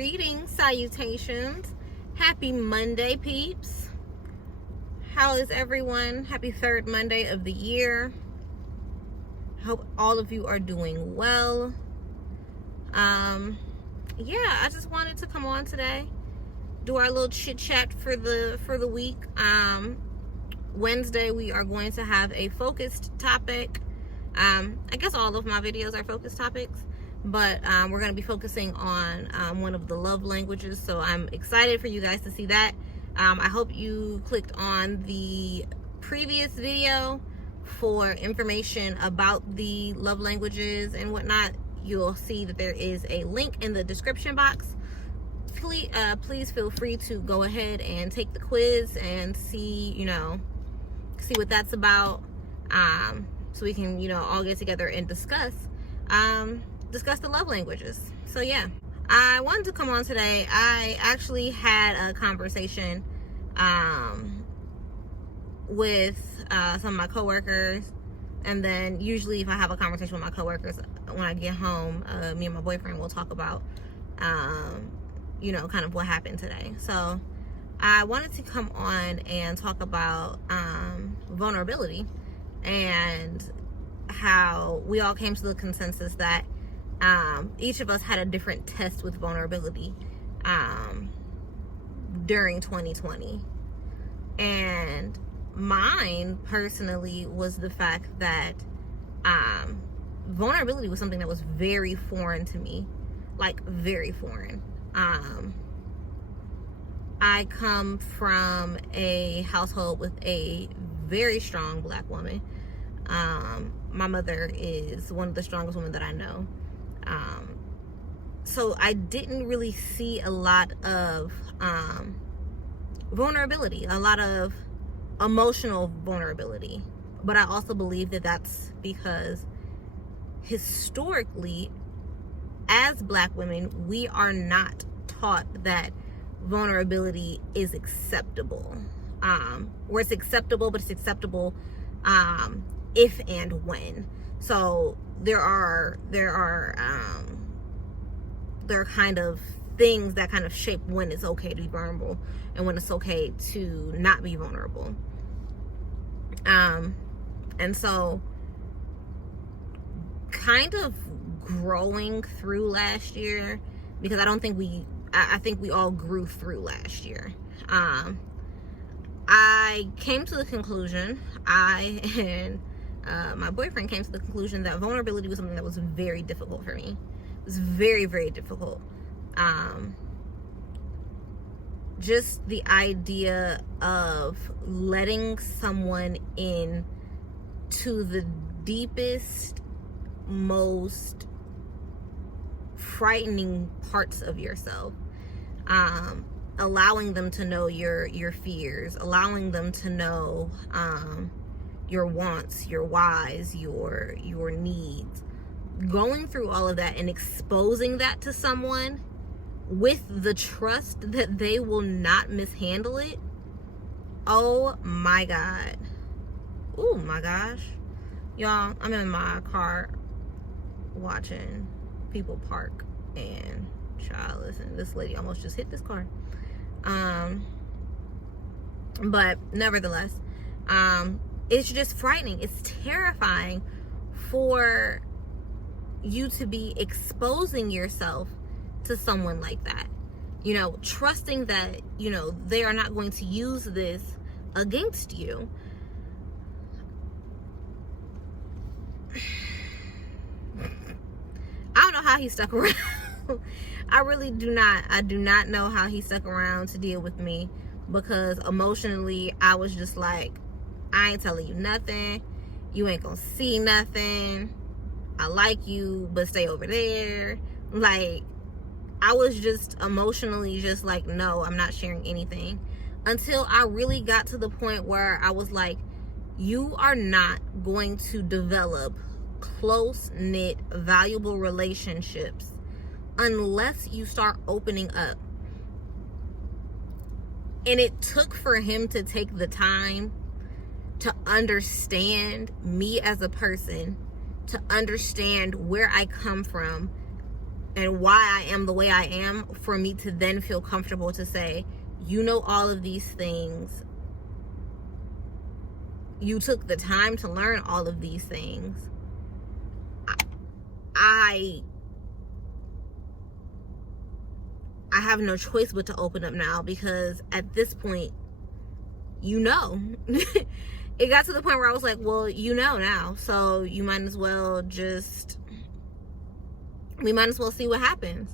Greetings, salutations. Happy Monday, peeps. How is everyone? Happy third Monday of the year. Hope all of you are doing well. Yeah, I just wanted to come on today, do our little chit chat for the week. Wednesday we are going to have a focused topic. I guess all of my videos are focused topics, but we're going to be focusing on one of the love languages, so I'm excited for you guys to see that. I hope you clicked on the previous video for information about the love languages and whatnot. You'll see that there is a link in the description box. Please feel free to go ahead and take the quiz and see what that's about, so we can all get together and discuss the love languages. So yeah, I wanted to come on today. I actually had a conversation with some of my coworkers, and then usually if I have a conversation with my coworkers, when I get home, me and my boyfriend will talk about kind of what happened today. So I wanted to come on and talk about vulnerability, and how we all came to the consensus that each of us had a different test with vulnerability during 2020. And mine personally was the fact that vulnerability was something that was very foreign to me, like very foreign. I come from a household with a very strong Black woman. My mother is one of the strongest women that I know. So I didn't really see a lot of vulnerability, a lot of emotional vulnerability. But I also believe that that's because historically, as Black women, we are not taught that vulnerability is acceptable. Or it's acceptable, but it's acceptable if and when. So there are kind of things that kind of shape when it's okay to be vulnerable and when it's okay to not be vulnerable. And so kind of growing through last year, because I think we all grew through last year. I came to the conclusion, I and my boyfriend came to the conclusion that vulnerability was something that was very difficult for me. It was very, very difficult. Just the idea of letting someone in to the deepest, most frightening parts of yourself, allowing them to know your fears, allowing them to know your wants, your whys, your needs, going through all of that and exposing that to someone with the trust that they will not mishandle it. Oh my God. Oh my gosh. Y'all, I'm in my car watching people park, and child, listen, this lady almost just hit this car. But nevertheless, it's just frightening. It's terrifying for you to be exposing yourself to someone like that, trusting that they are not going to use this against you. I don't know how he stuck around. I really do not. I do not know how he stuck around to deal with me, because emotionally I was just like, I ain't telling you nothing. You ain't gonna see nothing. I like you, but stay over there. Like, I was just emotionally just like, no, I'm not sharing anything. Until I really got to the point where I was like, you are not going to develop close-knit, valuable relationships unless you start opening up. And it took for him to take the time to understand me as a person, to understand where I come from, and why I am the way I am, for me to then feel comfortable to say, you know, all of these things, you took the time to learn all of these things. I have no choice but to open up now, because at this point, you know. It got to the point where I was like, well, you know now, so you might as well we might as well see what happens.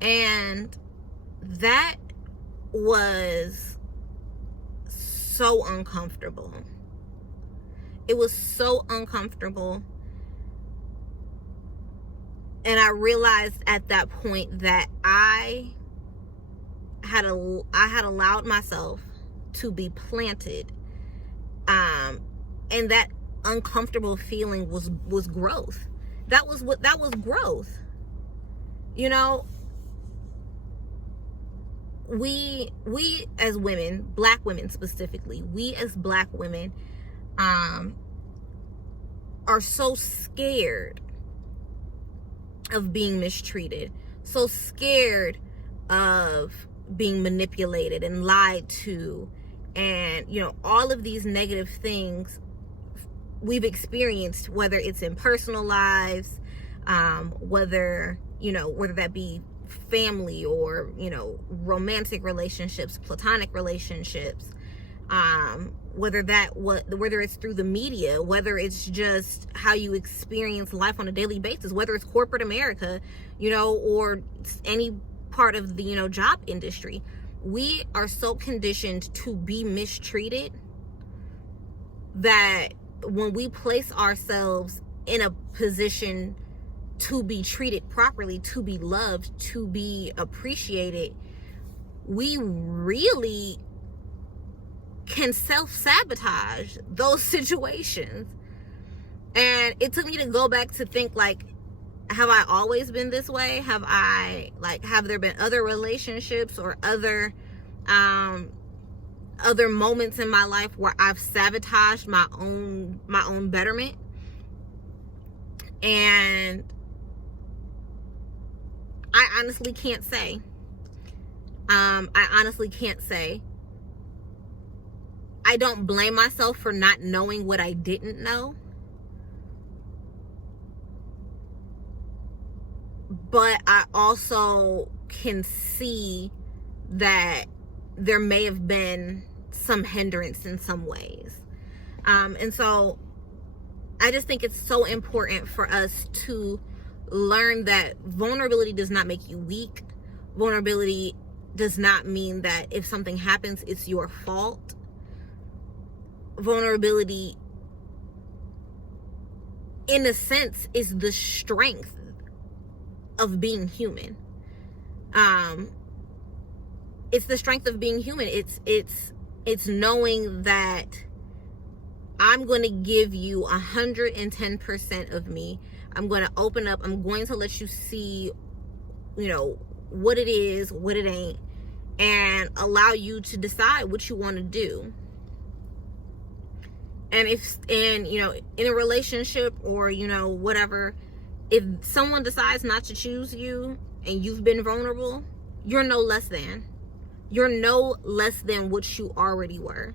And that was so uncomfortable. It was so uncomfortable. And I realized at that point that I had allowed myself to be planted. And that uncomfortable feeling was growth. That was growth. You know, we as women, Black women specifically, we as Black women are so scared of being mistreated, so scared of being manipulated and lied to, and, you know, all of these negative things we've experienced, whether it's in personal lives, whether that be family, or, you know, romantic relationships, platonic relationships, whether it's through the media, whether it's just how you experience life on a daily basis, whether it's corporate America, you know, or any part of the, you know, job industry. We are so conditioned to be mistreated that when we place ourselves in a position to be treated properly, to be loved, to be appreciated, we really can self-sabotage those situations. And it took me to go back to think, like, have I always been this way? Have there been other relationships or other moments in my life where I've sabotaged my own betterment? And I honestly can't say. I don't blame myself for not knowing what I didn't know. But I also can see that there may have been some hindrance in some ways. And so I just think it's so important for us to learn that vulnerability does not make you weak. Vulnerability does not mean that if something happens, it's your fault. Vulnerability, in a sense, is the strength of being human. It's the strength of being human. It's knowing that I'm going to give you 110% of me. I'm going to open up. I'm going to let you see, you know, what it is, what it ain't, and allow you to decide what you want to do. And you know, in a relationship, or, you know, whatever, if someone decides not to choose you and you've been vulnerable, you're no less than. You're no less than what you already were.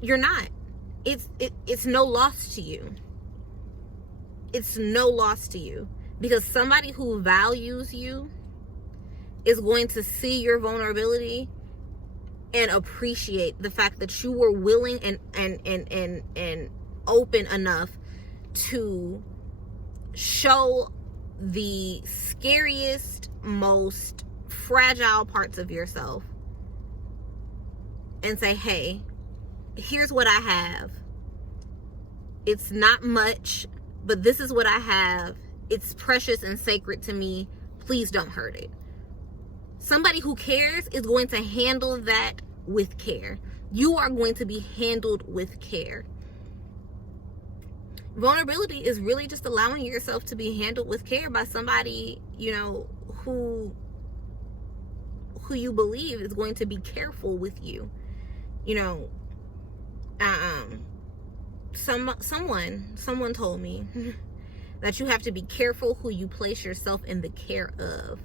You're not. It's no loss to you. It's no loss to you, because somebody who values you is going to see your vulnerability and appreciate the fact that you were willing and open enough to show the scariest, most fragile parts of yourself and say, hey, here's what I have. It's not much, but this is what I have. It's precious and sacred to me. Please don't hurt it. Somebody who cares is going to handle that with care. You are going to be handled with care. Vulnerability is really just allowing yourself to be handled with care by somebody, you know, who you believe is going to be careful with you. You know, someone told me that you have to be careful who you place yourself in the care of.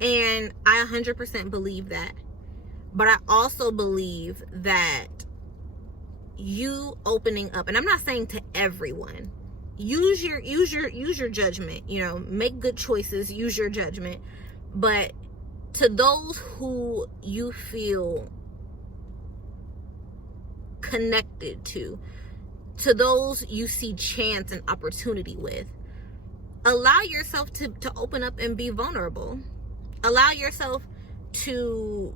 And I 100% believe that. But I also believe that you opening up, and I'm not saying to everyone, use your judgment, you know, make good choices, use your judgment. But to those who you feel connected to those you see chance and opportunity with, allow yourself to open up and be vulnerable. Allow yourself to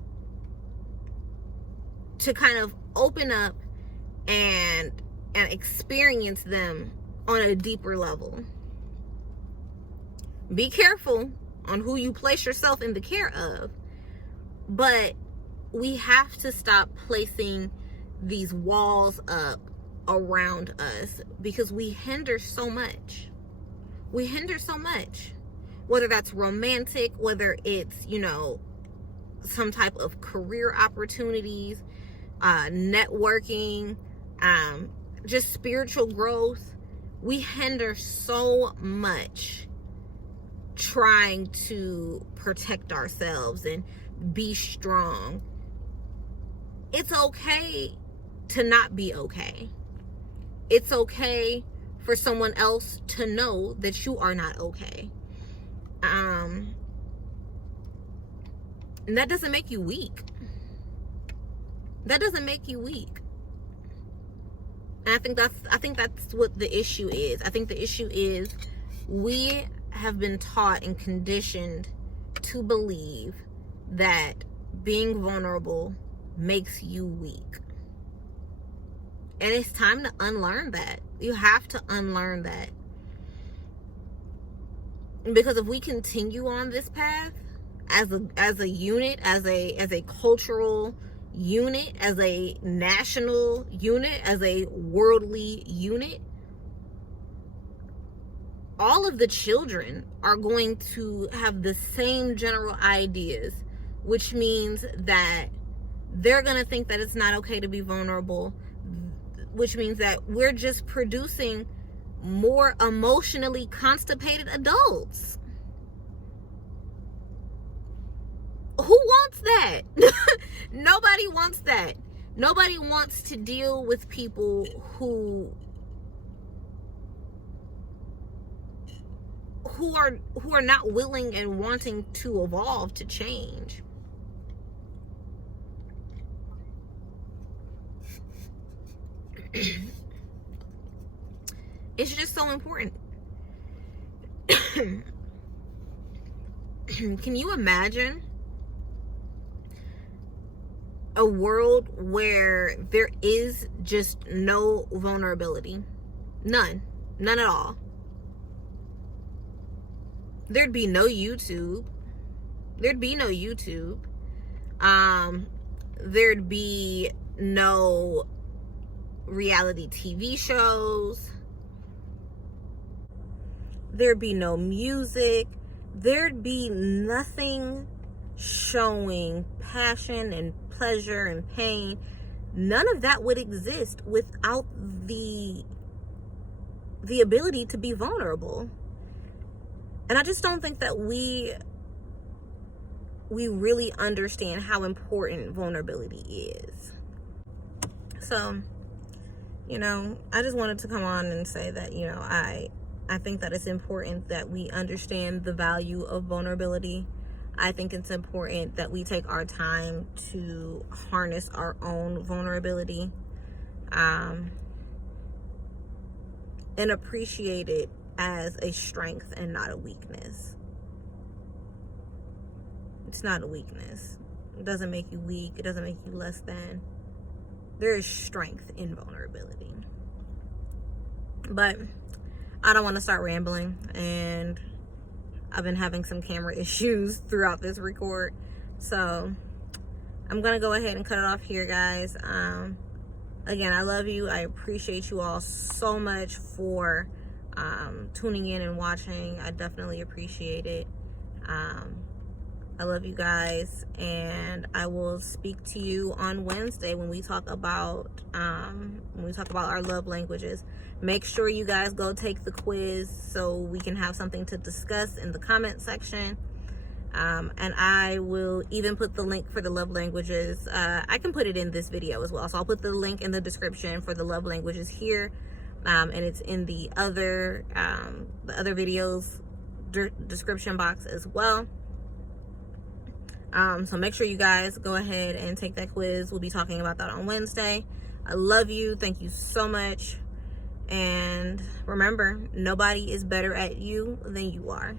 kind of open up and experience them on a deeper level. Be careful on who you place yourself in the care of, but we have to stop placing these walls up around us, because we hinder so much. We hinder so much, whether that's romantic, whether it's, you know, some type of career opportunities, networking, just spiritual growth. We hinder so much trying to protect ourselves and be strong. It's okay to not be okay. It's okay for someone else to know that you are not okay. And that doesn't make you weak. That doesn't make you weak. And I think that's what the issue is. I think the issue is we have been taught and conditioned to believe that being vulnerable makes you weak. And it's time to unlearn that. You have to unlearn that. Because if we continue on this path as a unit, as a cultural unit, as a national unit, as a worldly unit, all of the children are going to have the same general ideas, which means that they're going to think that it's not okay to be vulnerable, which means that we're just producing more emotionally constipated adults. Who wants that? Nobody wants that. Nobody wants to deal with people who are not willing and wanting to evolve, to change. It's just so important. Can you imagine a world where there is just no vulnerability? None at all. There'd be no YouTube. There'd be no reality TV shows. There'd be no music. There'd be nothing showing passion and pleasure and pain. None of that would exist without the ability to be vulnerable. And I just don't think that we really understand how important vulnerability is. So, you know, I just wanted to come on and say that, you know, I think that it's important that we understand the value of vulnerability. I think it's important that we take our time to harness our own vulnerability, and appreciate it as a strength and not a weakness. It's not a weakness. It doesn't make you weak. It doesn't make you less than. There is strength in vulnerability. But I don't want to start rambling, and I've been having some camera issues throughout this record, so I'm gonna go ahead and cut it off here, guys. Again, I love you. I appreciate you all so much for tuning in and watching. I definitely appreciate it. I love you guys, and I will speak to you on Wednesday when we talk about our love languages. Make sure you guys go take the quiz so we can have something to discuss in the comment section. And I will even put the link for the love languages. I can put it in this video as well. So I'll put the link in the description for the love languages here. And it's in the other videos description box as well. So make sure you guys go ahead and take that quiz. We'll be talking about that on Wednesday. I love you. Thank you so much. And remember, nobody is better at you than you are.